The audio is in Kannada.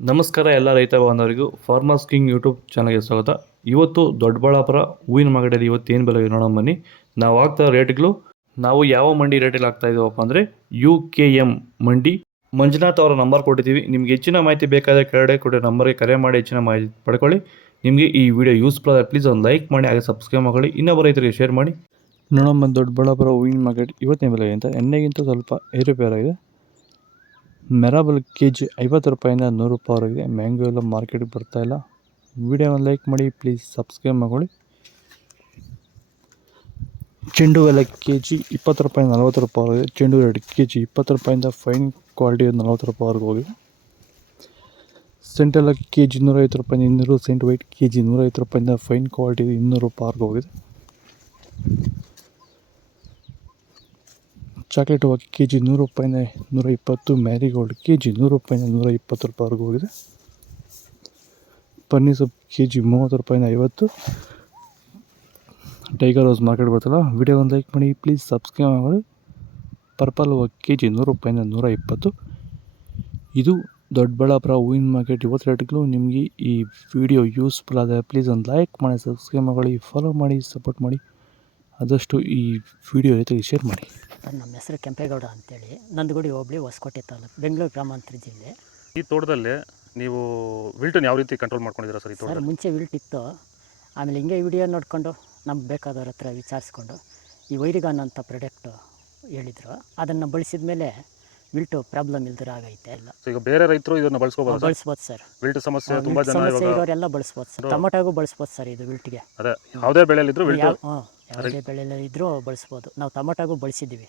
ನಮಸ್ಕಾರ ಎಲ್ಲ ರೈತ ಬಾಂಧವರಿಗೂ ಫಾರ್ಮರ್ಸ್ ಕಿಂಗ್ ಯೂಟ್ಯೂಬ್ ಚಾನಲ್ಗೆ ಸ್ವಾಗತ. ಇವತ್ತು ದೊಡ್ಡಬಳ್ಳಾಪುರ ಹೂವಿನ ಮಾರ್ಕೆಟಲ್ಲಿ ಇವತ್ತು ಏನು ಬೆಲೆ ನೋಡೋಣ ಬನ್ನಿ. ನಾವು ಆಗ್ತಾ ರೇಟ್ಗಳು ನಾವು ಯಾವ ಮಂಡಿ ರೇಟಲ್ಲಿ ಆಗ್ತಾ ಇದ್ದೀವಪ್ಪ ಅಂದರೆ UKM ಮಂಡಿ. ಮಂಜುನಾಥ್ ಅವರ ನಂಬರ್ ಕೊಟ್ಟಿದ್ದೀವಿ. ನಿಮ್ಗೆ ಹೆಚ್ಚಿನ ಮಾಹಿತಿ ಬೇಕಾದರೆ ಕೆಳಗಡೆ ಕೊಟ್ಟೆ ನಂಬರ್ಗೆ ಕರೆ ಮಾಡಿ ಹೆಚ್ಚಿನ ಮಾಹಿತಿ ಪಡ್ಕೊಳ್ಳಿ. ನಿಮಗೆ ಈ ವಿಡಿಯೋ ಯೂಸ್ಫುಲ್ ಆದರೆ ಪ್ಲೀಸ್ ಒಂದು ಲೈಕ್ ಮಾಡಿ, ಹಾಗೆ ಸಬ್ಸ್ಕ್ರೈಬ್ ಮಾಡಿ, ಇನ್ನೊಬ್ಬ ರೈತರಿಗೆ ಶೇರ್ ಮಾಡಿ. ನೋಡೋಣ ದೊಡ್ಡಬಳ್ಳಾಪುರ ಹೂವಿನ ಮಾರ್ಕೆಟ್ ಇವತ್ತಿನ ಬೆಲೆ ಅಂತ ಎಣ್ಣೆಗಿಂತ ಸ್ವಲ್ಪ ಏರುಪೇರಾಗಿದೆ. ಮೆರಾಬಲ್ ಕೆಜಿ 50 ರೂಪಾಯಿಂದ 100 ರೂಪಾಯಿವರೆಗಿದೆ. ಮ್ಯಾಂಗೋ ಎಲ್ಲ ಮಾರ್ಕೆಟ್ಗೆ ಬರ್ತಾ ಇಲ್ಲ. ವಿಡಿಯೋನ ಲೈಕ್ ಮಾಡಿ, ಪ್ಲೀಸ್ ಸಬ್ಸ್ಕ್ರೈಬ್ ಮಾಡಿ. ಚೆಂಡು ಎಲ್ಲ ಕೆಜಿ 20 ರೂಪಾಯಿಂದ 40 ರೂಪಾಯಿವರೆಗಿದೆ. ಚೆಂಡು ರೇಟ್ ಕೆಜಿ 20 ರೂಪಾಯಿಂದ ಫೈನ್ ಕ್ವಾಲಿಟಿ 40 ರೂಪಾಯಿವರೆಗೂ ಹೋಗಿದೆ. ಸೆಂಟ್ ಎಲ್ಲ ಕೆಜಿ 150 ರೂಪಾಯಿಂದ 200. ಸೆಂಟ್ ವೈಟ್ ಕೆಜಿ 150 ರೂಪಾಯಿಂದ ಫೈನ್ ಕ್ವಾಲಿಟಿ 200 ರೂಪಾಯಿವರೆಗೂ ಹೋಗಿದೆ. ಚಾಕ್ಲೇಟ್ ಹೂವು ಕೆಜಿ 100 ರೂಪಾಯಿಂದ 120. ಮ್ಯಾರಿಗೋಲ್ಡ್ ಕೆಜಿ 100 ರೂಪಾಯಿಂದ 120 ರೂಪಾಯಿವರೆಗೂ ಹೋಗಿದೆ. ಪನ್ನೀರ್ ಸೊಪ್ಪು ಕೆಜಿ 30 ರೂಪಾಯಿಂದ 50. ಟೈಗರ್ ರೋಸ್ ಮಾರ್ಕೆಟ್ ಬರ್ತಲ್ಲ, ವಿಡಿಯೋ ಒಂದು ಲೈಕ್ ಮಾಡಿ, ಪ್ಲೀಸ್ ಸಬ್ಸ್ಕ್ರೈಬ್ ಮಾಡಿ. ಪರ್ಪಲ್ ಹೂವು ಕೆಜಿ 100 ರೂಪಾಯಿಂದ 120. ಇದು ದೊಡ್ಡಬಳ್ಳಾಪುರ ಹೂವಿನ ಮಾರ್ಕೆಟ್ ಇವತ್ತು ರೇಟ್ಗಳು. ನಿಮಗೆ ಈ ವಿಡಿಯೋ ಯೂಸ್ಫುಲ್ ಆದರೆ ಪ್ಲೀಸ್ ಒಂದು ಲೈಕ್ ಮಾಡಿ, ಸಬ್ಸ್ಕ್ರೈಬ್ ಮಾಡಿ, ಫಾಲೋ ಮಾಡಿ, ಸಪೋರ್ಟ್ ಮಾಡಿ. ಆದಷ್ಟು ಈ ವಿಡಿಯೋ ರೈತರಿಗೆ ಶೇರ್ ಮಾಡಿ. ನಮ್ಮ ಹೆಸರು ಕೆಂಪೇಗೌಡ ಅಂತೇಳಿ, ನಂದಗುಡಿ ಹೋಬಳಿ, ಹೊಸಕೋಟೆ ತಾಲೂಕು, ಬೆಂಗಳೂರು ಗ್ರಾಮಾಂತರ ಜಿಲ್ಲೆ. ಈ ತೋಟದಲ್ಲಿ ನೀವು ವಿಲ್ಟನ್ ಯಾವ ರೀತಿ ಕಂಟ್ರೋಲ್ ಮಾಡ್ಕೊಂಡಿದ್ದೀರಾ ಸರ್? ಈ ಸರ್ ಮುಂಚೆ ವಿಲ್ಟ್ ಇತ್ತು, ಆಮೇಲೆ ಹಿಂಗೆ ವಿಡಿಯೋ ನೋಡಿಕೊಂಡು ನಮ್ಗೆ ಬೇಕಾದವ್ರ ಹತ್ರ ವಿಚಾರಿಸ್ಕೊಂಡು ಈ ವೈರಿಗಾನ್ ಅಂತ ಪ್ರಾಡಕ್ಟು ಹೇಳಿದರು. ಅದನ್ನು ಬಳಸಿದ ಮೇಲೆ ವಿಲ್ಟು ಪ್ರಾಬ್ಲಮ್ ಇಲ್ದಿರ ಆಗೈತೆ. ಇಲ್ಲ ಈಗ ಬೇರೆ ರೈತರು ಇದನ್ನು ಬಳಸ್ಬೋದು ಸರ್. ವಿಲ್ಟ್ ಸಮಸ್ಯೆ ತುಂಬ ಜನ ಇರೋರೆಲ್ಲ ಬಳಸ್ಬೋದು ಸರ್. ಟೊಮೊಟೊಗೂ ಬಳಸ್ಬೋದು ಸರ್ ಇದು ವಿಲ್ಟ್ಗೆ. ಅದೇ ಯಾವುದೇ ಬೆಳೆಯಲ್ಲಿದ್ರು ಯಾವುದೇ ಬೆಳೆಯಲ್ಲಿ ಇದ್ರೂ ಬಳಸ್ಬೋದು. ನಾವು ಟೊಮೊಟೊಗೂ ಬಳಸಿದ್ದೀವಿ.